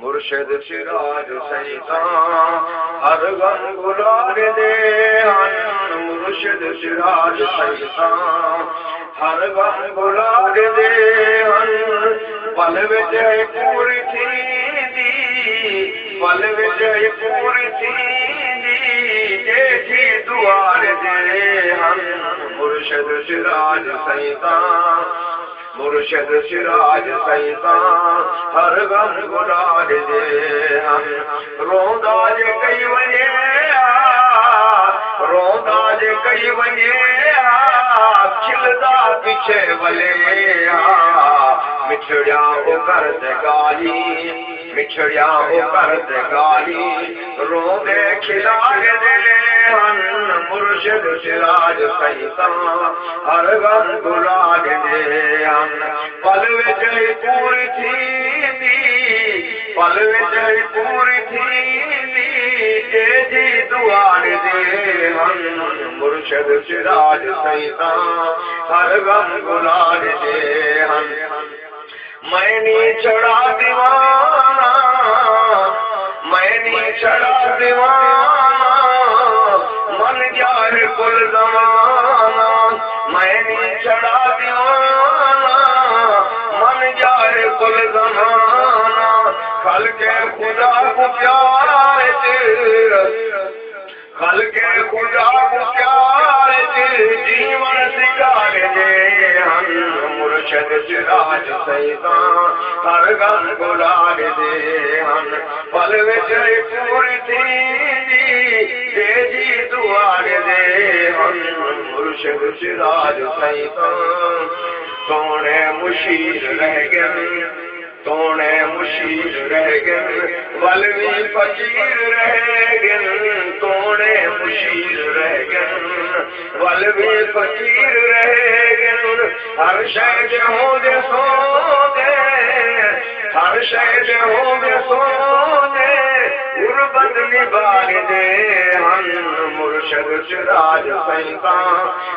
مرشد سراج سیداں ہر غم گلار دے ہن مرشد سراج سیداں ہر غم گلار دے ہن پل وچ پوری تھی دی پل وچ پوری تھی دی جی دوار دے ہن مرشد سراج سیداں مرشد سراج سیداں ہر غم گلار دے ہم روندا جے کئی ونجے روندا جے کئی ونجے کھلدا پیچھے ولے مچھڑیا او کرد گالی مچھڑیا او کرد گالی روندے کھلار دے ہن مرشد سراج سیداں ہر غم گلار دے ہن پل وچ پوری تھی دی پل وچ پوری تھی دی جی دوار دے ہن مرشد سراج سیداں ہر غم گلار دے ہن میں نہیں چڑھا دیوانہ میں نہیں چڑھا دیوانہ من جائے کل زمانہ میں نہیں چڑھا دیوانہ من جائے کل زمانہ خلق خدا کو پیار خلق خدا کو پیار جیون سکھار دے ہن مرشد سراج سیداں ہر غم گلار دے ہن پل وچ پوری تھی جی دوار دے ہن مرشد سراج سیداں سونے مشیر رہ گئے سونے مشیر رہ گئے ولوی فقیر رہ گئے سونے مشیر رہ گئے ولوی فقیر رہ گئے ہر شے دے ہوں دے سو دے ہر شے دے ہوں دے سو دے غربت نبھار دے ہن مرشد سراج سیداں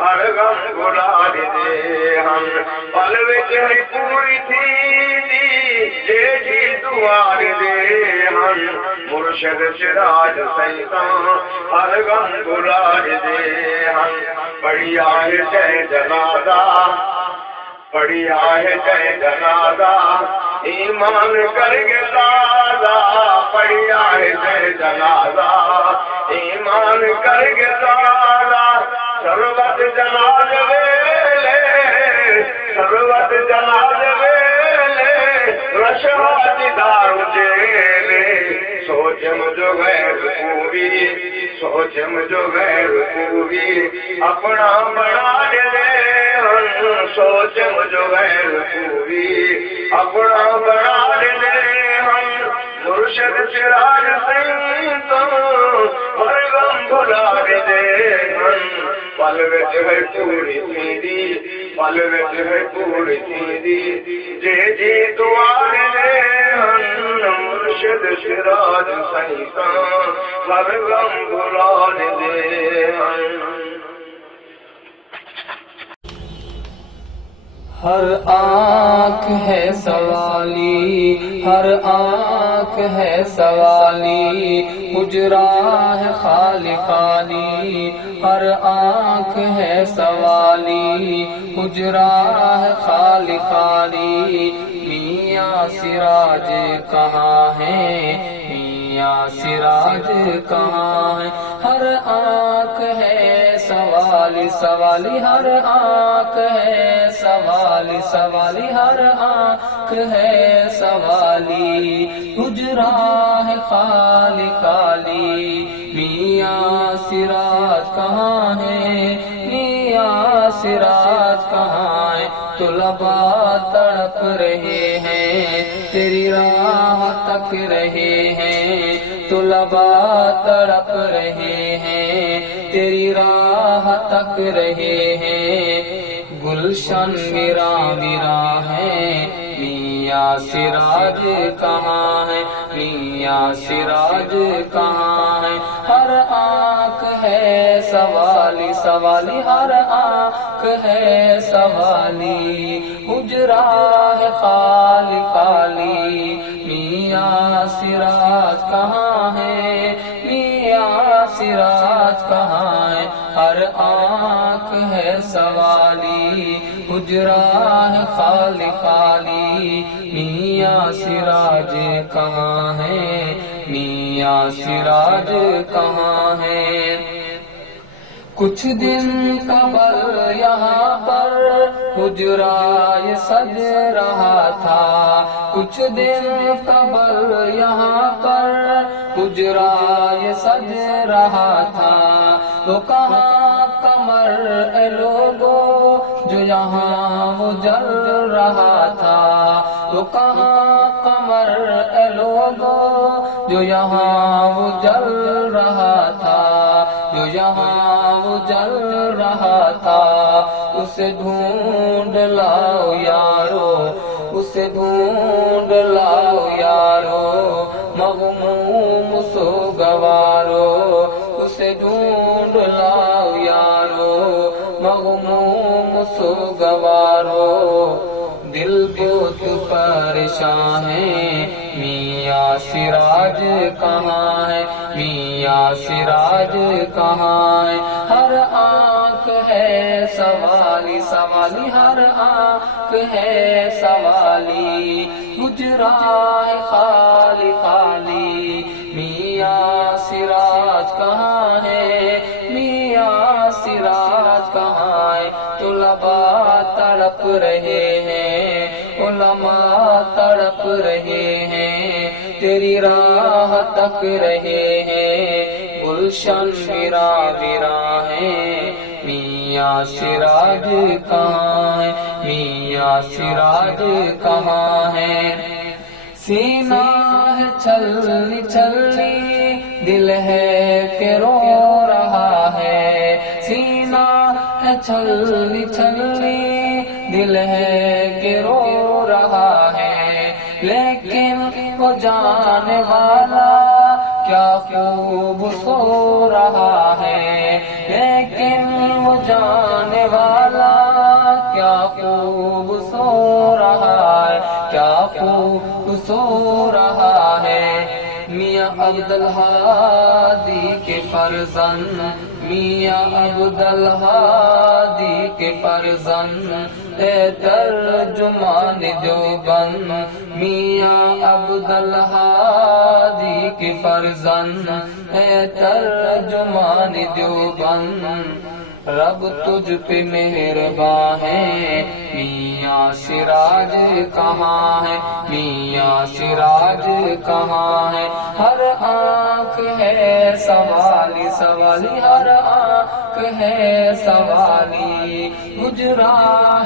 ہر غم گلار دے ہن پل وچ پوری تھی جی دوار دے ہن مرشد سراج سیداں ہر غم گلار دے ہن پڑھی آئے جے جنازہ پڑھی آئے جے جنازہ ایمان کر کے تازہ پڑھی آئے جے جنازہ ایمان کر کے تازہ سروت جناز ویلے سروت جناز ویلے رشا دیدار جیلے سوچ مجھو غیر پوری سوچ مجھو غیر پوری اپنا بنا دے ہن سوچ مجھو غیر پوری اپنا بنا دے ہن مرشد سراج سیداں ہر غم گلار دے ہن پل وچ پوری تھی پل وچ پوری تھی جی دوار دے ہن مرشد سراج سیداں ہر غم گلار دے ہن ہر آنکھ ہے سوالی ہر آنکھ ہے سوالی حجرا ہے خالی خالی ہر آنکھ ہے سوالی حجرا ہے خالی خالی میاں سراج کہاں ہے میاں سراج کہاں ہے ہر آنکھ ہے سوالی سوالی ہر آنکھ ہے سوالی سوالی ہر آنکھ ہے سوالی حجرا ہے خالی خالی میاں سراج کہاں ہے میاں سراج کہاں ہے طلباء تڑپ رہے ہیں تیری راہ تک رہے ہیں طلباء تڑپ رہے ہیں تیری راہ تک رہے ہیں گلشن ویراں ویراں ہے میاں سراج کہاں ہے میاں سراج کہاں ہے ہر آنکھ ہے سوالی سوالی ہر آنکھ ہے سوالی حجرا ہے خالی خالی میاں میاں سراج کہاں ہے، میاں سراج کہاں ہے، ہر آنکھ ہے سوالی، حجرہ ہے خالی خالی، میاں سراج کہاں ہے، میاں سراج کہاں ہے۔ کچھ دن قبل یہاں پر حجرہ یہ سج رہا تھا، کچھ دن قبل یہاں پر حجرہ یہ سج رہا تھا، تو کہاں قمر اے لوگو جو یہاں وہ جل رہا تھا، تو کہاں قمر اے لوگو جو یہاں وہ جل رہا تھا، جو یہاں وہ جل رہا تھا، اسے ڈھونڈ لاؤ یارو، اسے ڈھونڈ لاؤ یارو، مغموم سوگوارو، اسے ڈھونڈ لاؤ یارو، مغموم سوگوارو، دل بہت پریشان ہے، میاں سراج کہاں ہے، میاں سراج کہاں ہے، ہر آنکھ ہے سوالی سوالی، ہر آنکھ ہے سوالی، حجرہ ہے خالی خالی، میاں سراج کہاں ہے، میاں سراج کہاں ہے، طلباء تڑپ رہے ہیں، علماء تڑپ رہے ہیں، تیری راہ تک رہے ہیں، گلشن ویرا ویرا ہے، میاں سراج کہاں ہے، میاں سراج کہاں ہے۔ سینہ ہے چھلنی چھلنی، دل ہے کہ رو رہا ہے، سینہ ہے چھلنی چھلنی، دل ہے کہ رو رہا ہے، لیکن وہ جانے والا کیا خوب سو رہا ہے، لیکن وہ جانے والا کیا خوب سو رہا ہے، کیا خوب سو رہا ہے۔ میاں عبد الہادی کے فرزند، میاں عبد الہادی کے فرزند، اے ترجمان دیوبند، میاں عبد الہادی کے فرزند، اے ترجمان دیوبند، رب تجھ پہ مہرباں ہے، میاں سراج کہاں ہے، میاں سراج کہاں ہے، ہر آنکھ ہے سوالی سوالی، ہر آنکھ ہے سوالی، حجرہ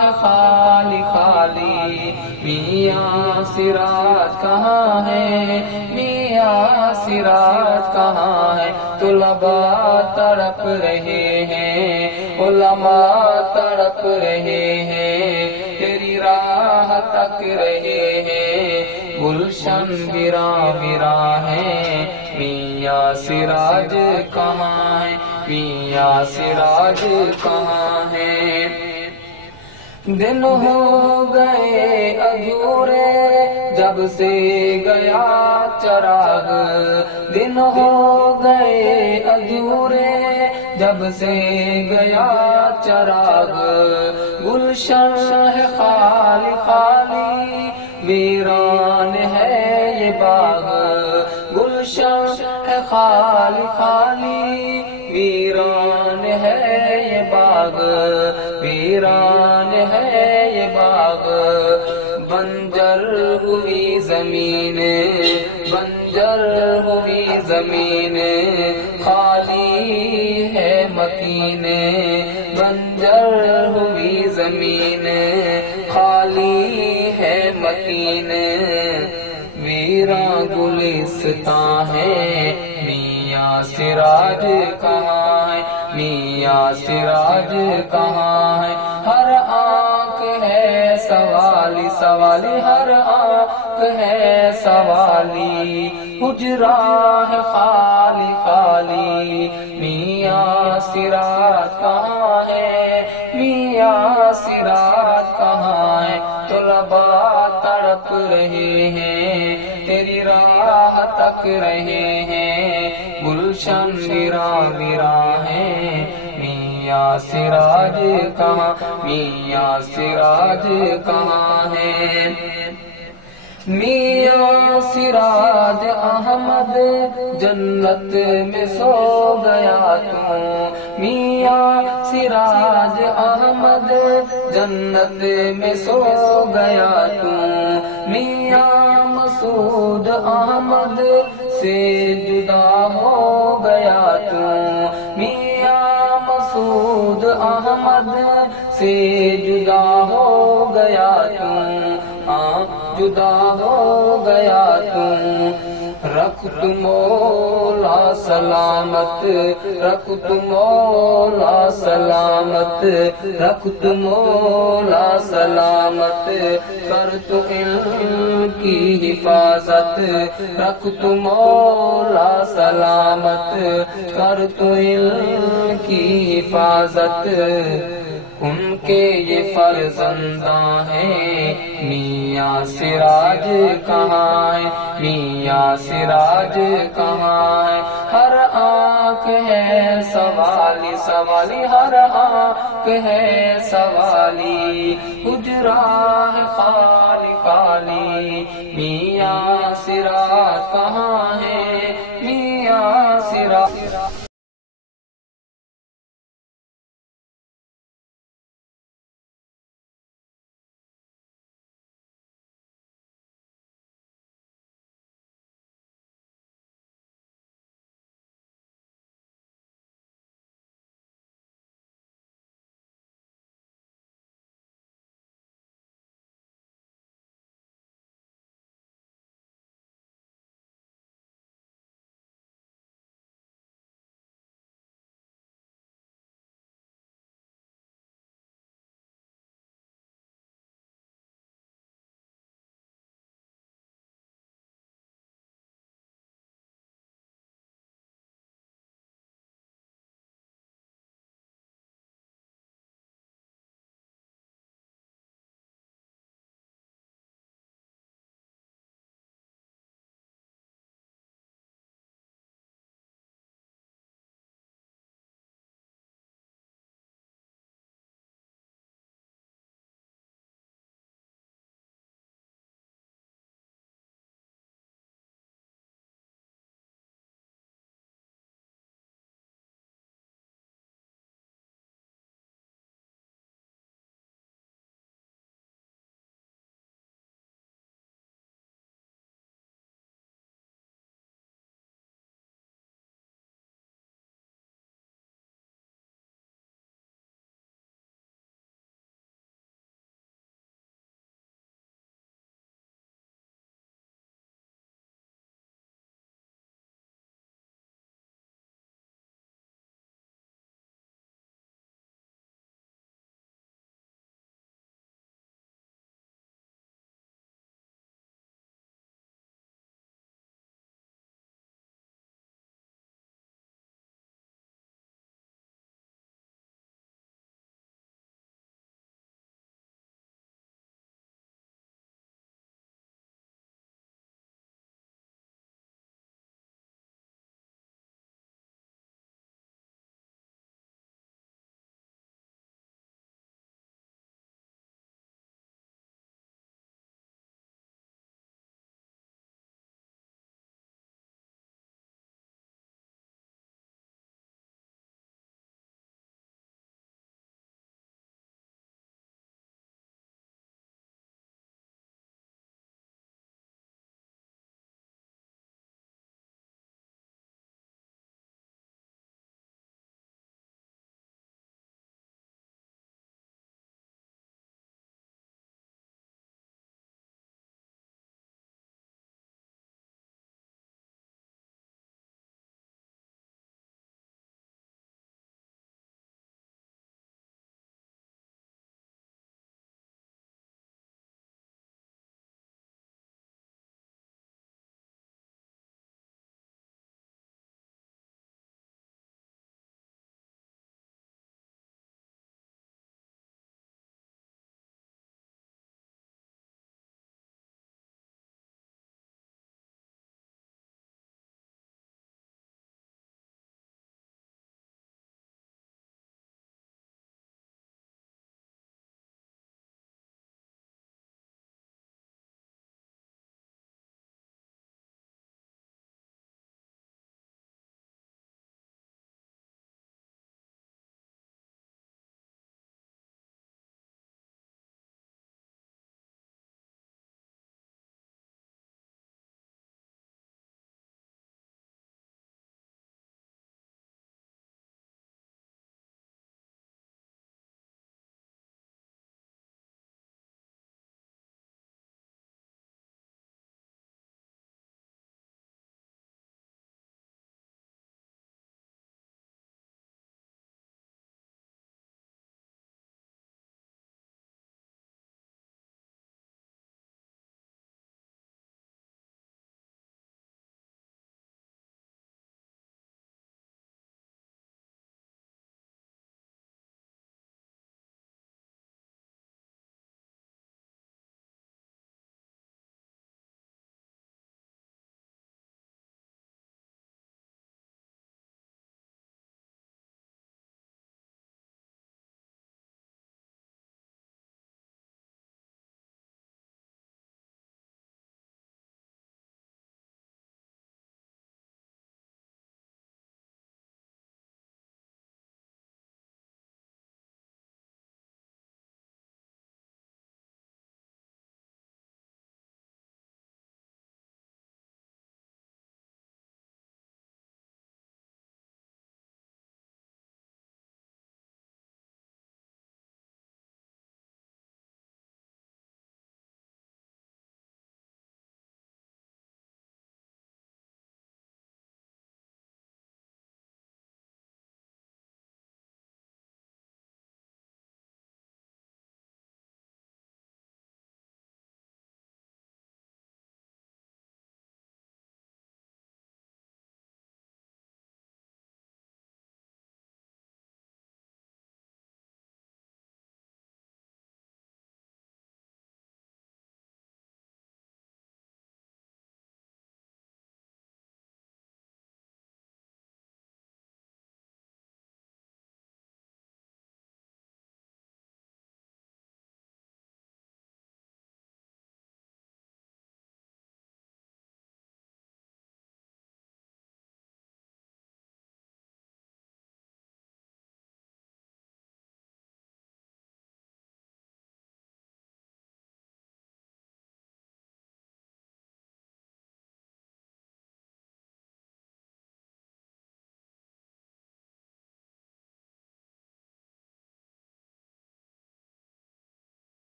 ہے خالی خالی، میاں سراج کہاں ہے، میاں سراج کہاں ہے، طلباء تڑپ رہے ہیں، علماء تڑپ رہے ہیں، تیری راہ تک رہے ہیں، گلشن ویرا ویرا ہے، میاں سراج کہاں ہے، میاں سراج کہاں ہے۔ دن ہو گئے ادھورے جب سے گیا چراغ، دن ہو گئے ادھورے جب سے گیا چراغ، گلشن ہے خالی خالی، ویران ہے یہ باغ، گلشن ہے خالی خالی، ویران ہے یہ باغ، ویران ہے یہ باغ، بنجر ہوئی زمین، بنجر ہوئی زمین، خالی ہے مکین، بنجر ہوئی زمین، خالی ہے مکین، ویراں گلستان ہے، میاں سراج کہاں ہے، میاں سراج کہاں ہے، ہر آنکھ ہے سوالی سوالی، ہر آنکھ ہے سوالی، حجرہ ہے خالی خالی، میاں سراج کہاں ہے، میاں سراج کہاں ہے، طلباء تڑپ رہے ہیں، تیری راہ تک رہے ہیں، گلشن ویراں ویراں ہے، میاں سراج کہاں، میاں سراج کہاں ہے؟ میاں سراج احمد جنت میں سو گیا تو، میاں سراج احمد جنت میں سو گیا تو، میاں مسعود احمد سے جدا ہو گیا تو، میاں مسعود احمد سے جدا ہو گیا تو، جدا ہو گیا تو، رکھ تو مولا سلامت، رکھ تو مولا سلامت، رکھ تو مولا سلامت، کر تو ان کی حفاظت، رکھ تو مولا سلامت، کر تو ان کی حفاظت، ان کے یہ فرزنداں ہیں، میاں سراج کہاں ہے، میاں سراج کہاں ہے؟ ہر آنکھ ہے سوالی سوالی، ہر آنکھ ہے سوالی، حجرہ ہے خالی خالی، میاں سراج کہاں